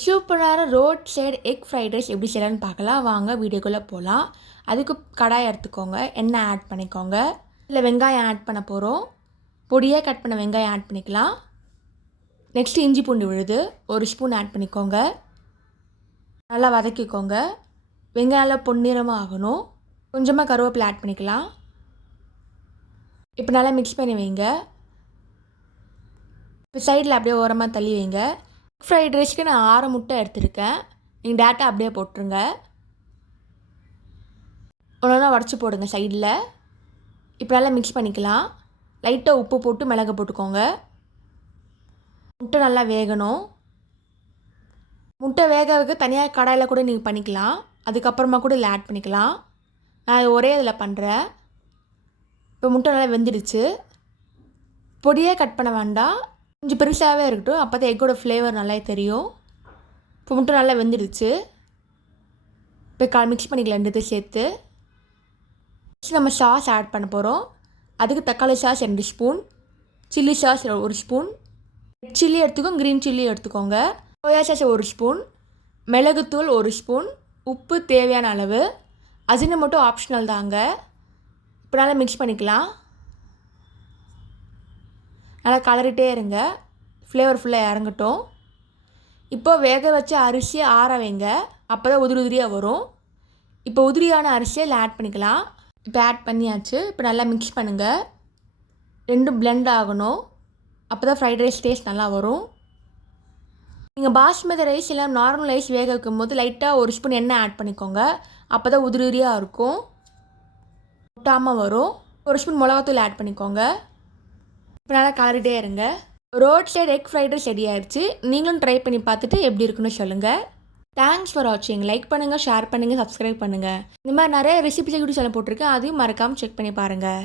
சூப்பரான road side egg fried rice எப்படி செய்யலாம்னு பார்க்கலாம். வாங்க வீடியோக்குள்ளே போகலாம் அதுக்கு கடாய் எடுத்துக்கோங்க. எண்ணெய் ஆட் பண்ணிக்கோங்க. இல்லை வெங்காயம் ஆட் பண்ண போகிறோம் பொடியாக கட் பண்ண வெங்காயம் ஆட் பண்ணிக்கலாம். நெக்ஸ்ட்டு இஞ்சி பூண்டு விழுது. ஒரு ஸ்பூன் ஆட் பண்ணிக்கோங்க. நல்லா வதக்கிக்கோங்க. வெங்காயம் பொன்னிறமாக ஆகணும். கொஞ்சமாக கருவேப்பிலை ஆட் பண்ணிக்கலாம். இப்போ நல்லா மிக்ஸ் பண்ணி வைங்க. இப்போ சைடில் அப்படியே ஓரமாக தள்ளி வைங்க. ஃப்ரைட் ரைஸ்க்கு நான் ஆறு முட்டை எடுத்திருக்கேன். நீங்கள் டேட்டா அப்படியே போட்டுருங்க. ஒன்று ஒன்றா உடச்சி போடுங்க சைடில் இப்போ நல்லா மிக்ஸ் பண்ணிக்கலாம். லைட்டாக உப்பு போட்டு மிளகு போட்டுக்கோங்க. முட்டை நல்லா வேகணும். முட்டை வேக வைக்க தனியாக கடாயில் கூட நீங்கள் பண்ணிக்கலாம். அதுக்கப்புறமா கூட இதில் ஆட் பண்ணிக்கலாம். நான் ஒரே இதில் பண்ணுறேன் இப்போ முட்டை நல்லா வெந்துடுச்சு. பொடியே கட் பண்ண வேண்டாம். கொஞ்சம் பெருசாகவே இருக்கட்டும். அப்போ தான் எக்கோட ஃப்ளேவர் நல்லா தெரியும். இப்போ மட்டும் நல்லா வெந்துடுச்சு. இப்போ கா மிக்ஸ் பண்ணிக்கலாம். ரெண்டுத்தையும் சேர்த்து. நெக்ஸ்ட் நம்ம சாஸ் ஆட் பண்ண போகிறோம் அதுக்கு தக்காளி சாஸ் ரெண்டு ஸ்பூன் சில்லி சாஸ் ஒரு ஸ்பூன் ரெட் சில்லி எடுத்துக்கோங்க க்ரீன் சில்லி எடுத்துக்கோங்க. சோயா சாஸ் ஒரு ஸ்பூன் மிளகுத்தூள் ஒரு ஸ்பூன் உப்பு தேவையான அளவு. அஜின மட்டும் ஆப்ஷனல் தாங்க. இப்போ நல்லா மிக்ஸ் பண்ணிக்கலாம். நல்லா கலரிட்டே இருங்க. ஃப்ளேவர் ஃபுல்லாக இறங்கட்டும். இப்போ வேக வச்ச அரிசியை ஆற வைங்க. அப்போ தான் உதிரி உதிரியாக வரும். இப்போ உதிரியான அரிசியை இதில் ஆட் பண்ணிக்கலாம். இப்போ ஆட் பண்ணியாச்சு. இப்போ நல்லா மிக்ஸ் பண்ணுங்கள் ரெண்டும் பிளெண்ட் ஆகணும். அப்போ தான் ஃப்ரைட் ரைஸ் டேஸ்ட் நல்லா வரும். நீங்கள் பாஸ்மதி ரைஸ் இல்லை நார்மல் ரைஸ் வேக வைக்கும் போது லைட்டாக ஒரு ஸ்பூன் எண்ணெய் ஆட் பண்ணிக்கோங்க. அப்போ தான் உதிரி உதிரியாக இருக்கும். ஒட்டாமல் வரும். ஒரு ஸ்பூன் மிளகாத்தூள் ஆட் பண்ணிக்கோங்க. நல்லா கலரிட்டே இருங்க. Road side egg fried rice ready ஆயிடுச்சு நீங்களும் ட்ரை பண்ணி பார்த்துட்டு எப்படி இருக்குன்னு சொல்லுங்கள் தேங்க்ஸ் ஃபார் வாட்சிங் லைக் பண்ணுங்கள் ஷேர் பண்ணுங்கள் சப்ஸ்கிரைப் பண்ணுங்கள் இந்த மாதிரி நிறைய ரெசிபிஸ் கூட சொல்ல போட்டிருக்கேன். அதையும் மறக்காமல் செக் பண்ணி பாருங்கள்